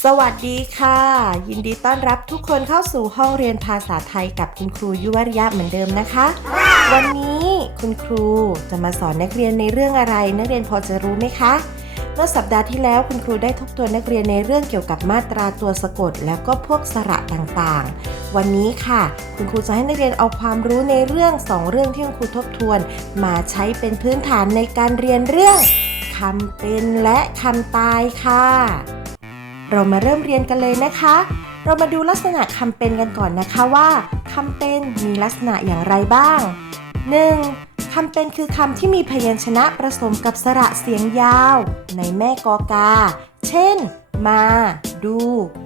สวัสดีค่ะ ยินดีต้อนรับทุกคนเข้าสู่ห้องเรียนภาษาไทยกับคุณครูยุวริยะเหมือนเดิมนะคะ วันนี้คุณครูจะมาสอนนักเรียนในเรื่องอะไร นักเรียนพอจะรู้ไหมคะ เมื่อสัปดาห์ที่แล้วคุณครูได้ทบทวนนักเรียนในเรื่องเกี่ยวกับมาตราตัวสะกด แล้วก็พวกสระต่างๆ วันนี้ค่ะ คุณครูจะให้นักเรียนเอาความรู้ในเรื่องสองเรื่องที่คุณครูทบทวน มาใช้เป็นพื้นฐานในการเรียนเรื่องคำเป็นและคำตายค่ะ เรามาเริ่มเรียนกันเลยนะคะ เรามาดูลักษณะคำเป็นกันก่อนนะคะว่าคำเป็นมีลักษณะอย่างไรบ้าง 1. คำเป็นคือคำที่มีพยัญชนะผสมกับสระเสียงยาว ในแม่กอกา เช่น มา ดู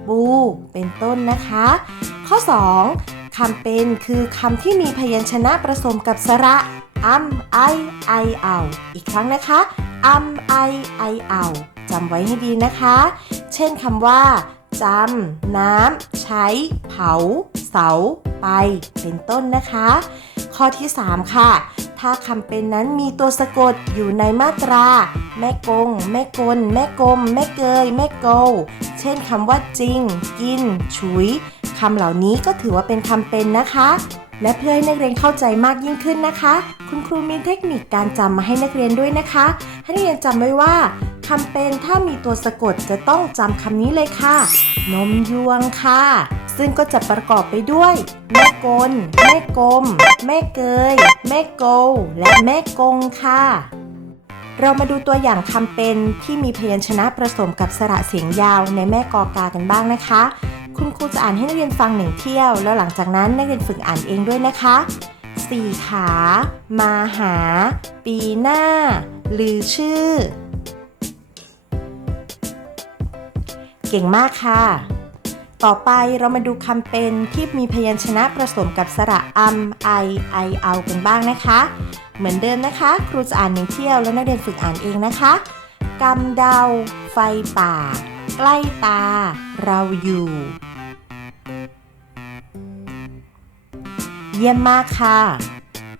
ปูเป็นต้นนะคะ ข้อ 2. คำเป็นคือคำที่มีพยัญชนะผสมกับสระอัมไอไอเอาอีกครั้งนะคะอัมไอไอเอา จำไว้ให้ดีนะคะ เช่นคำว่าจำน้ำ ใช้ เผา เสา ไป เป็นต้นนะคะ ข้อที่ 3 ค่ะ ถ้าคำเป็นนั้นมีตัวสะกดอยู่ในมาตรา แม่กง แม่กล แม่กลม แม่เกย แม่โกเช่นคำว่าจริง กิน ฉุยคำเหล่านี้ก็ถือว่าเป็นคำเป็นนะคะ และเพื่อให้นักเรียนเข้าใจมากยิ่งขึ้นนะคะ คุณครูมีเทคนิคการจำมาให้นักเรียนด้วยนะคะ ให้นักเรียนจำไว้ว่า คำเป็นถ้ามีตัวสะกดจะต้องจำคำนี้เลยค่ะ นมยวงค่ะ ซึ่งก็จะประกอบไปด้วย แม่กล แม่กลม แม่เกย แม่โกวและแม่กงค่ะ เรามาดูตัวอย่างคำเป็นที่มีพยัญชนะผสมกับสระเสียงยาวในแม่กอกากันบ้างนะคะ คุณครูจะอ่านให้นักเรียนฟังหนึ่งเที่ยว แล้วหลังจากนั้นนักเรียนฝึกอ่านเองด้วยนะคะสี่ขา มาหา ปีหน้า ลือชื่อ เก่งมากค่ะ ต่อไปเรามาดูคำเป็นที่มีพยัญชนะผสมกับสระอัมไอไอเอากันบ้างนะคะ เหมือนเดิมนะคะ ครูจะอ่านหนึ่งเที่ยวแล้วนักเรียนฝึกอ่านเองนะคะกำเดา ไฟป่า ใกล้ตา เราอยู่ เยี่ยมมากค่ะ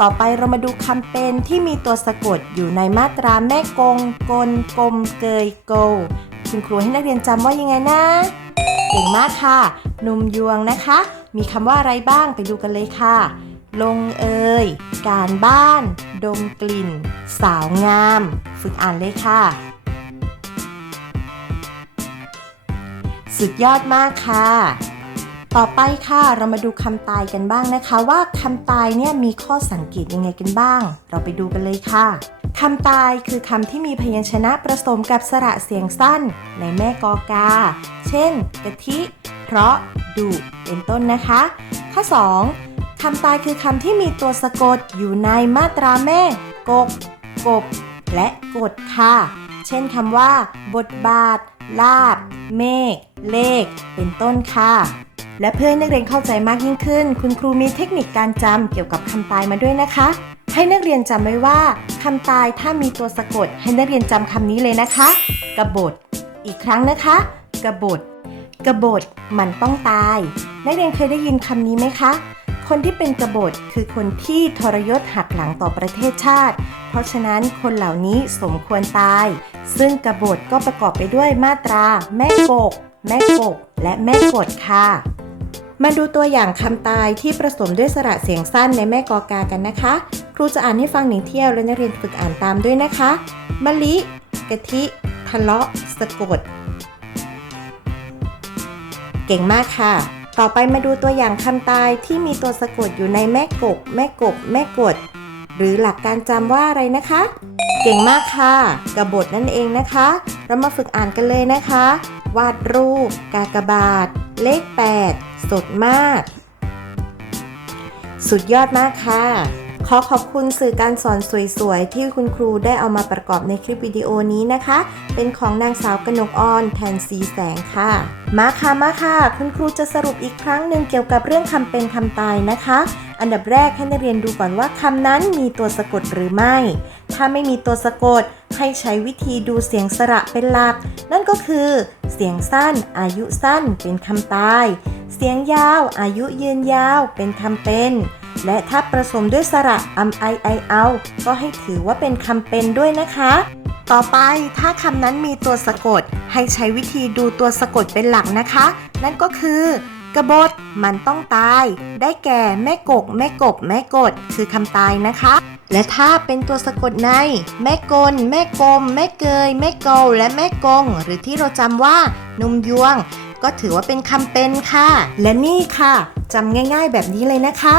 ต่อไปเรามาดูคำเป็นที่มีตัวสะกดอยู่ในมาตราแม่กง กล กลม เกย โก คุณครูให้นักเรียนจำว่ายังไงนะ เก่งมากค่ะนุ่มยวงนะคะ มีคำว่าอะไรบ้างไปดูกันเลยค่ะ ลงเอย การบ้าน ดมกลิ่น สาวงาม ฝึกอ่านเลยค่ะ สุดยอดมากค่ะต่อไปค่ะเรามาดูคำตายกันบ้างนะคะ ว่าคำตายเนี่ยมีข้อสังเกตยังไงกันบ้าง เราไปดูกันเลยค่ะ คำตายคือคำที่มีพยัญชนะผสมกับสระเสียงสั้นในแม่กอกา เช่น กะทิ เพราะ ดุ เป็นต้นนะคะ ข้อ 2. คำตายคือคำที่มีตัวสะกดอยู่ในมาตราแม่ กก กบ และกดค่ะ เช่นคำว่า บทบาท ลาบ เมฆ เลข เป็นต้นค่ะ และเพื่อให้นักเรียนเข้าใจมากยิ่งขึ้น คุณครูมีเทคนิคการจำเกี่ยวกับคำตายมาด้วยนะคะ ให้นักเรียนจำไว้ว่าคำตายถ้ามีตัวสะกด ให้นักเรียนจำคำนี้เลยนะคะ กบฏ อีกครั้งนะคะ กบฏ กบฏมันต้องตาย นักเรียนเคยได้ยินคำนี้ไหมคะ คนที่เป็นกบฏคือคนที่ทรยศหักหลังต่อประเทศชาติ เพราะฉะนั้นคนเหล่านี้สมควรตาย ซึ่งกบฏก็ประกอบไปด้วยมาตรา แม่กก แม่กก และแม่กดค่ะ มาดูตัวอย่างคำตายที่ผสมด้วยสระเสียงสั้นในแม่กอกากันนะคะ ครูจะอ่านให้ฟังหนึ่งเที่ยวและนักเรียนฝึกอ่านตามด้วยนะคะมะลิกะทิ ทะเลาะ สะกด เก่งมากค่ะ ต่อไปมาดูตัวอย่างคำตายที่มีตัวสะกดอยู่ในแม่กบ แม่กบ แม่กด หรือหลักการจำว่าอะไรนะคะ เก่งมากค่ะกระบฏนั่นเองนะคะ เรามาฝึกอ่านกันเลยนะคะ วาดรูป กากบาท เลข 8 สดมาก สุดยอดมากค่ะ ขอขอบคุณสื่อการสอนสวยๆ ที่คุณครูได้เอามาประกอบในคลิปวิดีโอนี้นะคะ เป็นของนางสาวกนกออนแทนสีแสงค่ะ มาค่ะมาค่ะ คุณครูจะสรุปอีกครั้งหนึ่งเกี่ยวกับเรื่องคำเป็นคำตายนะคะ อันดับแรกให้นักเรียนดูก่อนว่าคำนั้นมีตัวสะกดหรือไม่ ถ้าไม่มีตัวสะกดให้ใช้วิธีดูเสียงสระเป็นหลัก นั่นก็คือ เสียงสั้น อายุสั้นเป็นคำตาย เสียงยาว อายุยืนยาวเป็นคำเป็น และถ้าผสมด้วยสระอัมไอไอเอาก็ให้ถือว่าเป็นคำเป็นด้วยนะคะ ต่อไปถ้าคำนั้นมีตัวสะกด ให้ใช้วิธีดูตัวสะกดเป็นหลักนะคะ นั่นก็คือกบฏมันต้องตาย ได้แก่แม่กก แม่กบ แม่กด คือคำตายนะคะ และถ้าเป็นตัวสะกดใน แม่กล แม่กลม แม่เกย แม่โกลและแม่กง หรือที่เราจำว่านุ่มยวง ก็ถือว่าเป็นคำเป็นค่ะ และนี่ค่ะจำง่าย ๆ แบบนี้เลยนะคะ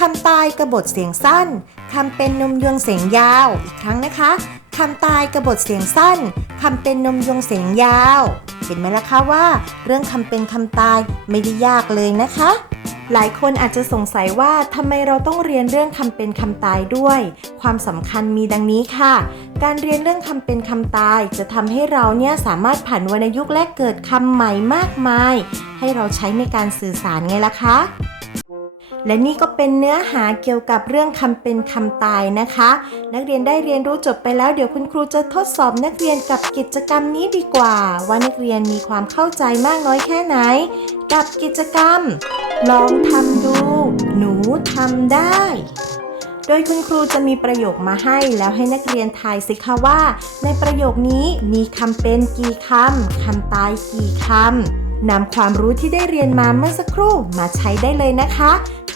คำตายกระบฏเสียงสั้น คำเป็นนมยวงเสียงยาว อีกครั้งนะคะ คำตายกระบฏเสียงสั้น คำเป็นนมยวงเสียงยาว เห็นไหมล่ะคะว่า เรื่องคำเป็นคำตายไม่ได้ยากเลยนะคะ หลายคนอาจจะสงสัยว่าทำไมเราต้องเรียนเรื่องคำเป็นคำตายด้วย ความสำคัญมีดังนี้ค่ะ การเรียนเรื่องคำเป็นคำตายจะทำให้เราเนี่ยสามารถผ่านวรรณยุกต์และเกิดคำใหม่มากมาย ให้เราใช้ในการสื่อสารไงล่ะคะ และนี่ก็เป็นเนื้อหาเกี่ยวกับเรื่องคำเป็นคำตายนะคะ นักเรียนได้เรียนรู้จบไปแล้วเดี๋ยวคุณครูจะทดสอบนักเรียนกับกิจกรรมนี้ดีกว่า ว่านักเรียนมีความเข้าใจมากน้อยแค่ไหน กับกิจกรรม ลองทำดู หนูทำได้ โดยคุณครูจะมีประโยคมาให้แล้วให้นักเรียนทายสิคะว่า ในประโยคนี้มีคำเป็นกี่คำคำตายกี่คำนำความรู้ที่ได้เรียนมาเมื่อสักครู่มาใช้ได้เลยนะคะ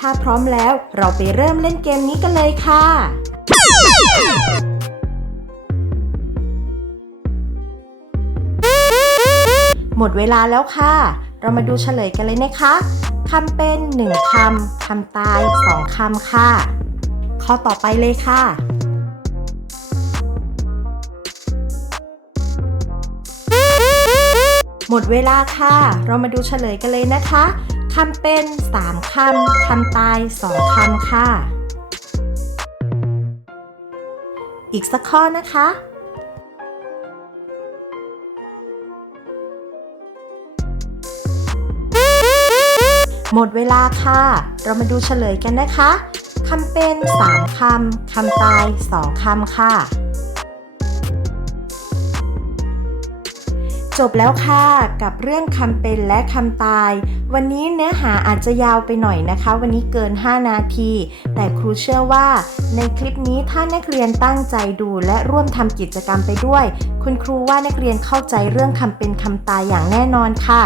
ถ้าพร้อมแล้วเราไปเริ่มเล่นเกมนี้กันเลยค่ะ หมดเวลาแล้วค่ะ เรามาดูเฉลยกันเลยนะคะคำเป็น 1คำคำตาย 2คำค่ะ ข้อต่อไปเลยค่ะหมดเวลาค่ะ เรามาดูเฉลยกันเลยนะคะ คำเป็น 3 คำ คำตาย 2 คำค่ะ อีกสักข้อนะคะ หมดเวลาค่ะ เรามาดูเฉลยกันนะคะ คำเป็น 3 คำ คำตาย 2 คำค่ะ จบแล้วค่ะกับเรื่องคำเป็นและคำตาย วันนี้เนื้อหาอาจจะยาวไปหน่อยนะคะ วันนี้เกิน 5 นาที แต่ครูเชื่อว่า ในคลิปนี้ถ้านักเรียนตั้งใจดูและร่วมทำกิจกรรมไปด้วย คุณครูว่านักเรียนเข้าใจเรื่องคำเป็นคำตายอย่างแน่นอนค่ะ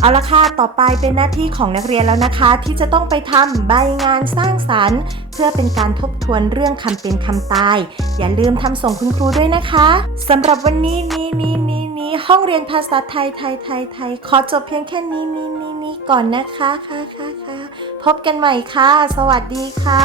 เอาละค่ะ ต่อไปเป็นหน้าที่ของนักเรียนแล้วนะคะ ที่จะต้องไปทำใบงานสร้างสรรค์ เพื่อเป็นการทบทวนเรื่องคำเป็นคำตาย อย่าลืมทำส่งคุณครูด้วยนะคะสำหรับวันนี้นี้นี้นี้นี้ห้องเรียนภาษาไทยไทยไทยไทยขอจบเพียงแค่นี้นี้นี้นี้ก่อนนะคะค่ะค่ะค่ะพบกันใหม่ค่ะ สวัสดีค่ะ